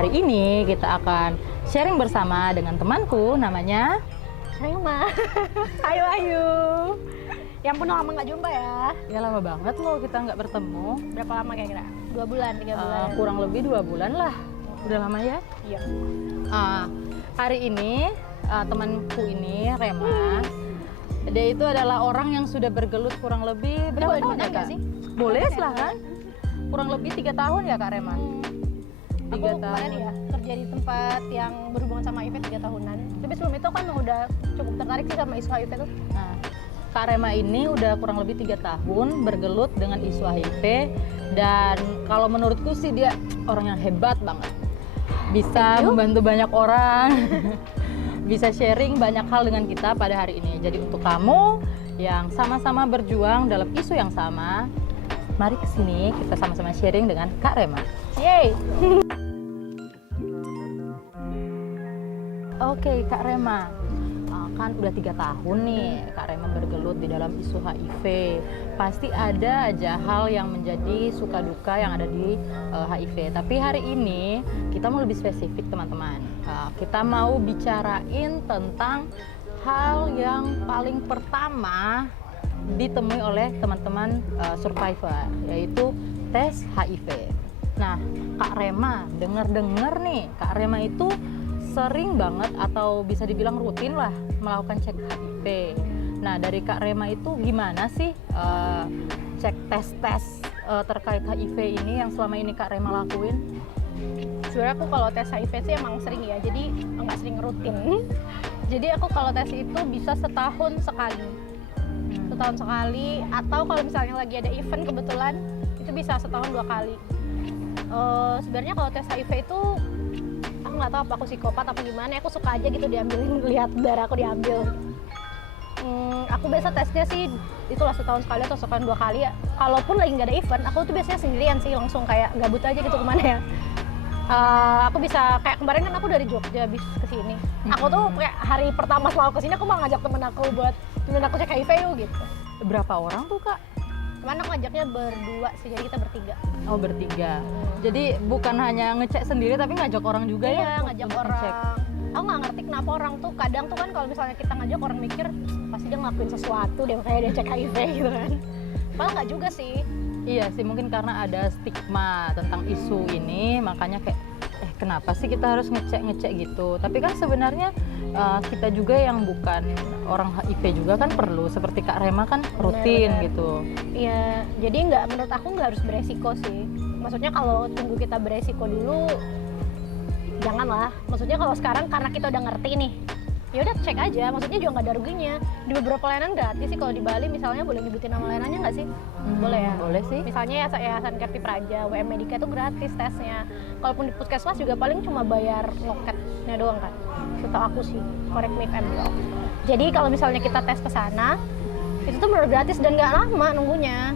hari ini kita akan sharing bersama dengan temanku namanya Rema. Ayo ayo. Yang pun lama nggak jumpa ya. ya lama banget loh kita nggak bertemu. Berapa lama kira-kira? 2 bulan, 3 bulan. Kurang lebih 2 bulan lah. Udah lama ya. Iya. Hari ini temanku ini Rema, dia itu adalah orang yang sudah bergelut kurang lebih berapa boleh tahun ya dibilang Kak? nggak sih? Boleh Boleh, silahkan. Kurang lebih 3 tahun ya Kak Rema? 3 Aku kemarin tahun. ya kerja di tempat yang berhubungan sama HIV 3 tahunan. Tapi sebelum itu kan udah cukup tertarik sih sama isu HIV tuh. Nah, Kak Rema ini udah kurang lebih 3 tahun bergelut dengan isu HIV, dan kalau menurutku sih dia orang yang hebat banget. Bisa membantu banyak orang, bisa sharing banyak hal dengan kita pada hari ini. Jadi untuk kamu yang sama-sama berjuang dalam isu yang sama, mari kesini kita sama-sama sharing dengan Kak Rema. Yeay. Oke Kak Rema, kan udah 3 tahun nih Kak Rema bergelut di dalam isu HIV. Pasti ada aja hal yang menjadi suka duka yang ada di HIV. Tapi hari ini kita mau lebih spesifik teman-teman. Kita mau bicarain tentang hal yang paling pertama ditemui oleh teman-teman survivor, yaitu tes HIV. Nah Kak Rema, denger-denger nih Kak Rema itu sering banget atau bisa dibilang rutin lah melakukan cek HIV. Nah dari Kak Rema itu gimana sih cek tes-tes terkait HIV ini yang selama ini Kak Rema lakuin? Sebenarnya aku kalau tes HIV sih emang sering ya, jadi nggak sering rutin. Jadi aku kalau tes itu bisa setahun sekali. Setahun sekali, atau kalau misalnya lagi ada event kebetulan itu bisa setahun 2 kali. Sebenarnya kalau tes HIV itu aku nggak tahu apa aku psikopat apa gimana, aku suka aja gitu diambilin, lihat darah aku diambil. Aku biasa tesnya sih itulah setahun sekali atau setahun 2 kali ya. Kalaupun lagi nggak ada event, aku tuh biasanya sendirian sih, langsung kayak gabut aja gitu kemana ya. Aku bisa kayak kemarin kan aku dari Jogja habis kesini. Aku tuh kayak hari pertama selalu kesini aku mau ngajak temen aku buat temen aku cek HIV yuk gitu. Berapa orang tuh Kak? Kemarin aku ngajaknya berdua sih, jadi kita bertiga. Oh bertiga. Jadi bukan hanya ngecek sendiri tapi ngajak orang juga ya? Iya, ngajak untuk orang. ngecek. Aku nggak ngerti kenapa orang tuh kadang tuh kan kalau misalnya kita ngajak orang mikir pasti dia ngelakuin sesuatu deh kayak dia cek HIV gitu kan. Padahal nggak juga sih. Iya sih, mungkin karena ada stigma tentang isu ini, makanya kayak kenapa sih kita harus ngecek gitu. Tapi kan sebenarnya kita juga yang bukan orang HIV juga kan perlu, seperti Kak Rema kan rutin Bener. gitu. Iya, jadi menurut aku nggak harus beresiko sih. Maksudnya kalau tunggu kita beresiko dulu, janganlah. Maksudnya kalau sekarang karena kita udah ngerti nih, ya udah cek aja. Maksudnya juga nggak ada ruginya. Di beberapa layanan gratis sih. Kalau di Bali misalnya, boleh nyebutin nama layanannya nggak sih? Boleh ya? Boleh sih. Misalnya Yayasan Kerti Praja, WM Medika itu gratis tesnya. Kalaupun di puskesmas juga paling cuma bayar loketnya doang kan. Setahu aku sih, correct me if I'm wrong. Jadi kalau misalnya kita tes ke sana, itu tuh benar gratis dan nggak lama nunggunya.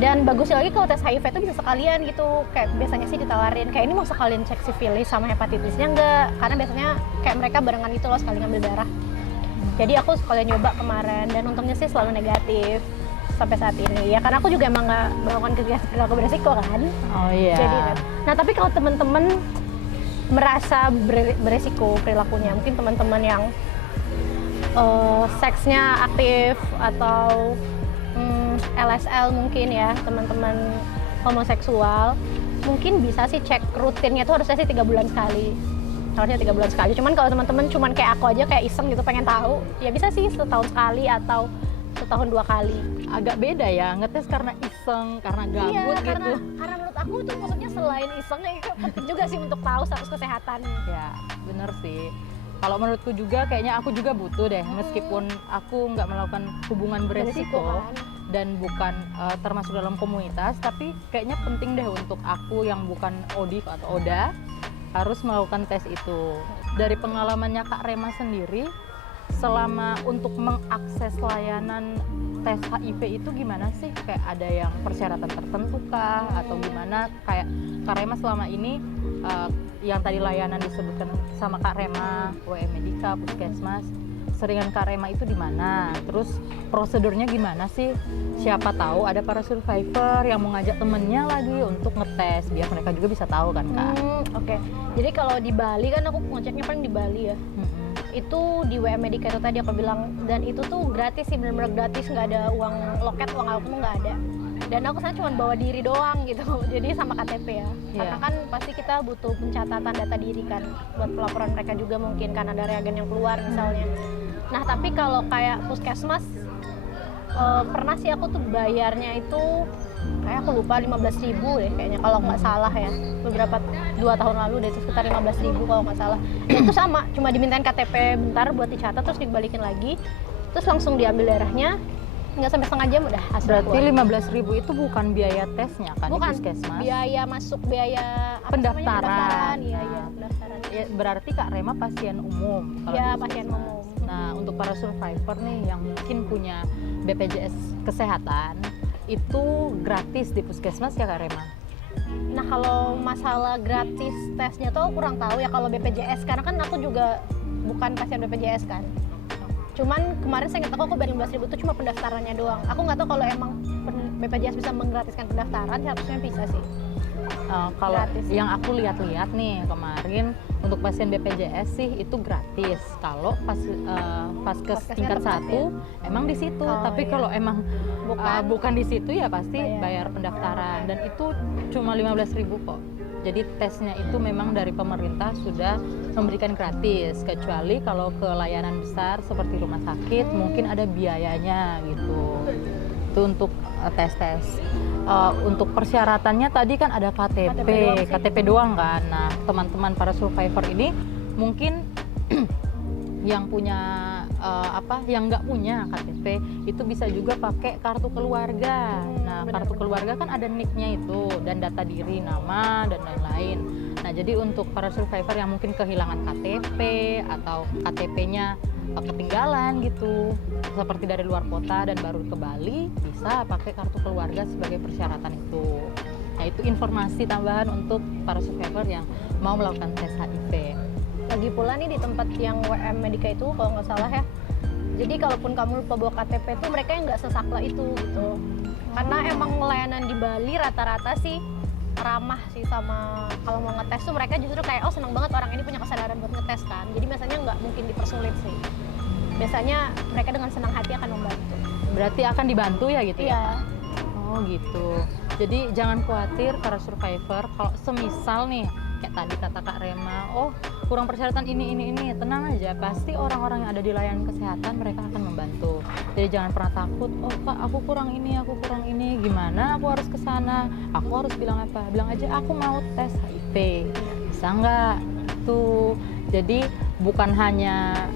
Dan bagusnya lagi kalau tes HIV itu bisa sekalian gitu. Kayak biasanya sih ditawarin, kayak ini mau sekalian cek sifilis sama hepatitisnya enggak. Karena biasanya kayak mereka barengan gitu loh, sekali ngambil darah. Jadi aku sekalian nyoba kemarin dan untungnya sih selalu negatif sampai saat ini. Ya karena aku juga emang nggak melakukan kegiatan perilaku beresiko kan. Oh iya. Jadi nah tapi kalau teman-teman merasa beresiko perilakunya, mungkin teman-teman yang seksnya aktif atau LSL mungkin ya, teman-teman homoseksual, mungkin bisa sih cek rutinnya tuh harusnya sih 3 bulan sekali. Harusnya 3 bulan sekali. Cuman kalau teman-teman cuman kayak aku aja kayak iseng gitu pengen tahu, ya bisa sih setahun sekali atau setahun 2 kali. Agak beda ya, ngetes karena iseng, karena gabut Iya, gitu. karena menurut aku tuh maksudnya selain isengnya itu penting juga sih untuk tahu status kesehatan. Ya, bener sih. Kalau menurutku juga kayaknya aku juga butuh deh, meskipun aku nggak melakukan hubungan beresiko kan. dan bukan termasuk dalam komunitas, tapi kayaknya penting deh untuk aku yang bukan ODIV atau ODA harus melakukan tes itu. Dari pengalamannya Kak Rema sendiri, selama untuk mengakses layanan tes HIV itu gimana sih? Kayak ada yang persyaratan tertentu kah? Atau gimana? Kayak Kak Rema selama ini yang tadi layanan disebutkan sama Kak Rema, WM Medika, Puskesmas, seringan Kak Rema itu di mana? Terus prosedurnya gimana sih? Siapa tahu ada para survivor yang mau ngajak temennya lagi untuk ngetes biar mereka juga bisa tahu kan Kak. Oke. Jadi kalau di Bali kan aku ngeceknya paling di Bali ya. Itu di WM Medika itu tadi aku bilang, dan itu tuh gratis sih, benar-benar gratis, nggak ada uang loket, uang apa nggak ada. Dan aku sana cuma bawa diri doang gitu, jadi sama KTP ya. Karena kan pasti kita butuh pencatatan data diri kan buat pelaporan mereka juga, mungkin kan ada reagen yang keluar misalnya. Nah tapi kalau kayak Puskesmas, pernah sih aku tuh bayarnya itu kayak aku lupa 15.000 deh kayaknya kalau nggak salah ya, beberapa 2 tahun lalu deh, itu sekitar 15.000 kalau nggak salah. Itu sama, cuma dimintain KTP bentar buat dicatat, terus dibalikin lagi, terus langsung diambil darahnya, nggak sampai setengah jam udah hasil Berarti keluar. 15.000 itu bukan biaya tesnya kan Bukan, di Puskesmas? biaya masuk, biaya apa Pendaftaran. namanya? Pendaftaran, iya pendaftaran. Ya, berarti Kak Rema pasien umum kalau Iya, di pasien Puskesmas. umum. Nah untuk para survivor nih yang mungkin punya BPJS Kesehatan, itu gratis di Puskesmas ya Kak Rema? Nah kalau masalah gratis tesnya tuh aku kurang tahu ya kalau BPJS, karena kan aku juga bukan pasien BPJS kan. Cuman kemarin saya ingat aku bayar 15.000 itu cuma pendaftarannya doang. Aku nggak tahu kalau emang BPJS bisa menggratiskan pendaftaran, harusnya bisa sih. Kalau Gratis. yang aku lihat-lihat nih kemarin untuk pasien BPJS sih itu gratis. Kalau Paskes Paskesnya tingkat tempat 1 emang di situ. Oh, Tapi iya. kalau emang bukan di situ ya pasti bayar Bayar. pendaftaran, dan itu cuma 15.000 kok. Jadi tesnya itu memang dari pemerintah sudah memberikan gratis, kecuali kalau ke layanan besar seperti rumah sakit mungkin ada biayanya gitu. Itu untuk tes-tes. Untuk persyaratannya tadi kan ada KTP doang kan. Nah, teman-teman para survivor ini mungkin yang punya yang nggak punya KTP itu bisa juga pakai kartu keluarga. Nah, kartu keluarga kan ada nicknya itu dan data diri, nama dan lain-lain. Nah, jadi untuk para survivor yang mungkin kehilangan KTP atau KTP-nya ketinggalan gitu, seperti dari luar kota dan baru ke Bali, bisa pakai kartu keluarga sebagai persyaratan itu. Nah, itu informasi tambahan untuk para survivor yang mau melakukan tes HIV. Lagi pula nih di tempat yang WM Medika itu kalau nggak salah ya, jadi kalaupun kamu lupa bawa KTP tuh mereka yang nggak sesakla itu gitu, karena emang layanan di Bali rata-rata sih ramah sih sama kalau mau ngetes tuh mereka justru kayak seneng banget orang ini punya kesadaran buat ngetes kan, jadi biasanya nggak mungkin dipersulit sih, biasanya mereka dengan senang hati akan membantu. Berarti akan dibantu ya gitu ya? Iya. Oh gitu. Jadi jangan khawatir para survivor kalau semisal nih kayak tadi kata Kak Rema, oh kurang persyaratan ini, tenang aja, pasti orang-orang yang ada di layanan kesehatan mereka akan membantu. Jadi jangan pernah takut, oh Kak aku kurang ini, gimana aku harus ke sana, aku harus bilang apa, bilang aja aku mau tes HIV, bisa nggak? Tuh, jadi bukan hanya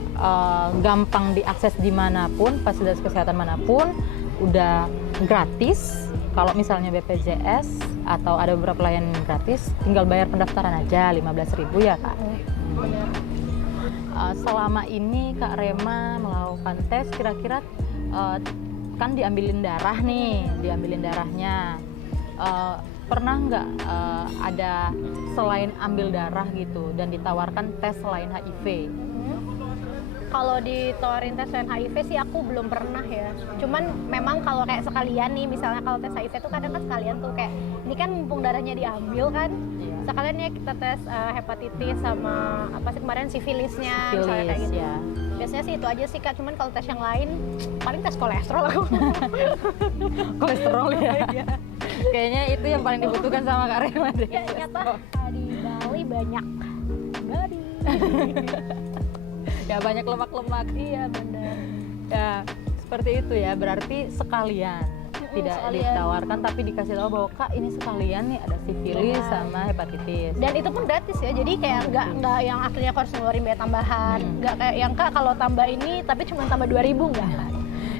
gampang diakses dimanapun, fasilitas kesehatan manapun, udah gratis. Kalau misalnya BPJS atau ada beberapa layanan gratis, tinggal bayar pendaftaran aja 15.000 ya Kak. Benar. Selama ini Kak Rema melakukan tes, kira-kira kan diambilin darahnya. Pernah nggak ada selain ambil darah gitu dan ditawarkan tes selain HIV? Kalau ditawarin tes HIV sih aku belum pernah ya. Cuman memang kalau kayak sekalian nih, misalnya kalau tes HIV tuh kadang kan sekalian tuh kayak ini kan mumpung darahnya diambil kan, sekalian ya kita tes hepatitis sama apa sih kemarin sifilisnya, misalnya kayak gitu. Ya. Biasanya sih itu aja sih Kak. Cuman kalau tes yang lain paling tes kolesterol aku. Kolesterol ya. Kayaknya itu yang paling dibutuhkan sama Kak Rema deh. Ya ternyata di Bali banyak dari. Ya banyak lemak-lemak. Iya benar. Ya seperti itu ya, berarti sekalian tidak sekalian. ditawarkan tapi dikasih tahu bahwa Kak ini sekalian nih ada sifilis sama hepatitis. Dan itu pun gratis ya, jadi kayak nggak yang akhirnya aku harus ngeluarin biaya tambahan, nggak kayak yang Kak kalau tambah ini tapi cuma tambah 2.000 nggak.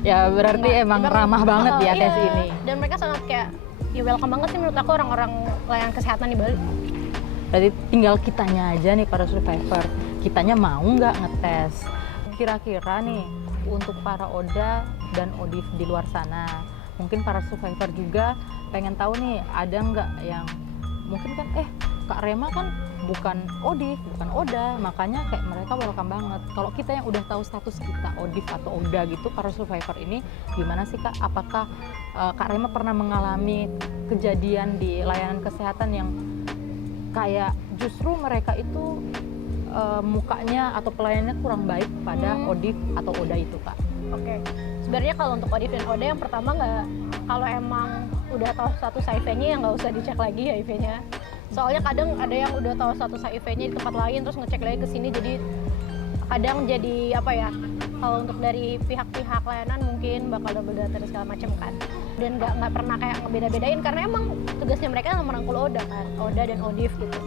Ya berarti emang ramah banget ya tes iya. ini. Dan mereka sangat kayak ya welcome banget sih menurut aku orang-orang layanan kesehatan di Bali. Berarti tinggal kitanya aja nih para survivor, kitanya mau nggak ngetes. Kira-kira nih untuk para Oda dan Odif di luar sana, mungkin para survivor juga pengen tahu nih ada nggak yang mungkin kan Kak Rema kan bukan ODIF, bukan ODA, makanya kayak mereka welcome banget. Kalau kita yang udah tahu status kita ODIF atau ODA gitu, para survivor ini gimana sih Kak? Apakah Kak Rema pernah mengalami kejadian di layanan kesehatan yang kayak justru mereka itu mukanya atau pelayanannya kurang baik pada ODIF atau ODA itu Kak? Oke. Sebenarnya kalau untuk ODIF dan ODA yang pertama nggak, kalau emang udah tahu status HIV-nya ya nggak usah dicek lagi HIV-nya. Soalnya kadang ada yang udah tahu status HIV-nya di tempat lain terus ngecek lagi ke sini, jadi kadang jadi apa ya? Kalau untuk dari pihak-pihak layanan mungkin bakal double data dan segala macam kan. Dan nggak pernah kayak ngebeda-bedain karena emang tugasnya mereka adalah merangkul ODA kan, ODA dan ODIF gitu.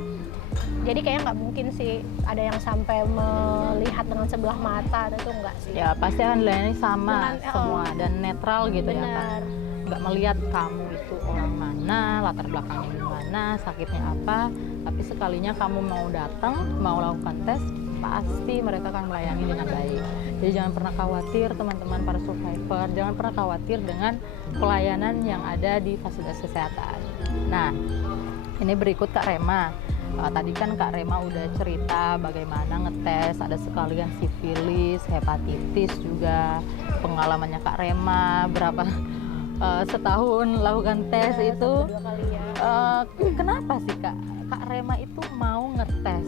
Jadi kayaknya nggak mungkin sih ada yang sampai melihat dengan sebelah mata, itu enggak sih. Ya pasti akan dilayani sama Dengan, semua dan netral gitu ya benar. Kak. Nggak melihat kamu itu orang mana, latar belakangnya gimana, sakitnya apa, tapi sekalinya kamu mau datang, mau lakukan tes, pasti mereka akan melayani dengan baik. Jadi jangan pernah khawatir teman-teman para survivor, jangan pernah khawatir dengan pelayanan yang ada di fasilitas kesehatan. Nah, ini berikut Kak Rema. Tadi kan Kak Rema udah cerita bagaimana ngetes, ada sekalian sifilis, hepatitis juga, pengalamannya Kak Rema berapa setahun lakukan tes Ya, itu. 1-2 kali ya. Kenapa sih Kak Rema itu mau ngetes?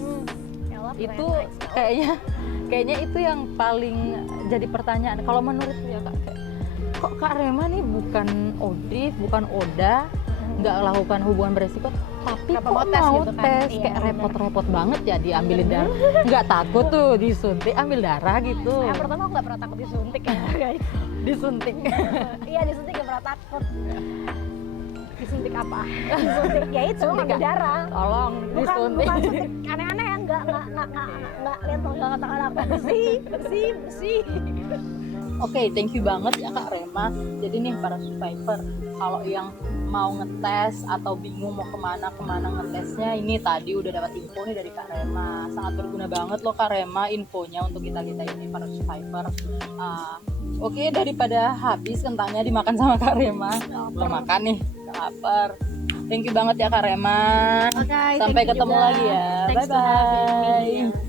Yalah, Itu keren, nice. kayaknya itu yang paling jadi pertanyaan. Kalau menurutku ya Kak, kok Kak Rema nih bukan ODIF, bukan ODA, nggak lakukan hubungan beresiko, tapi Kenapa kok mau tes mau gitu kan? tes? Iya, Kayak bener. repot-repot banget ya diambilin darah. Nggak takut tuh disuntik, ambil darah gitu. Yang pertama aku nggak pernah takut disuntik ya guys. Disuntik. Iya, disuntik nggak pernah takut. Disuntik apa? Disuntik ya itu Suntik ambil nggak? darah. Tolong Bukan disuntik. suntik aneh-aneh ya, nggak lihat nggak katakan apa, bersih. Oke, thank you banget ya Kak Rema. Jadi nih para survivor, kalau yang mau ngetes atau bingung mau kemana ngetesnya, ini tadi udah dapat info nih dari Kak Rema. Sangat berguna banget loh Kak Rema infonya untuk kita ini para survivor. Oke, daripada habis kentangnya dimakan sama Kak Rema. Belum makan nih, lapar. Thank you banget ya Kak Rema. Oke, Sampai ketemu lagi ya. Bye bye.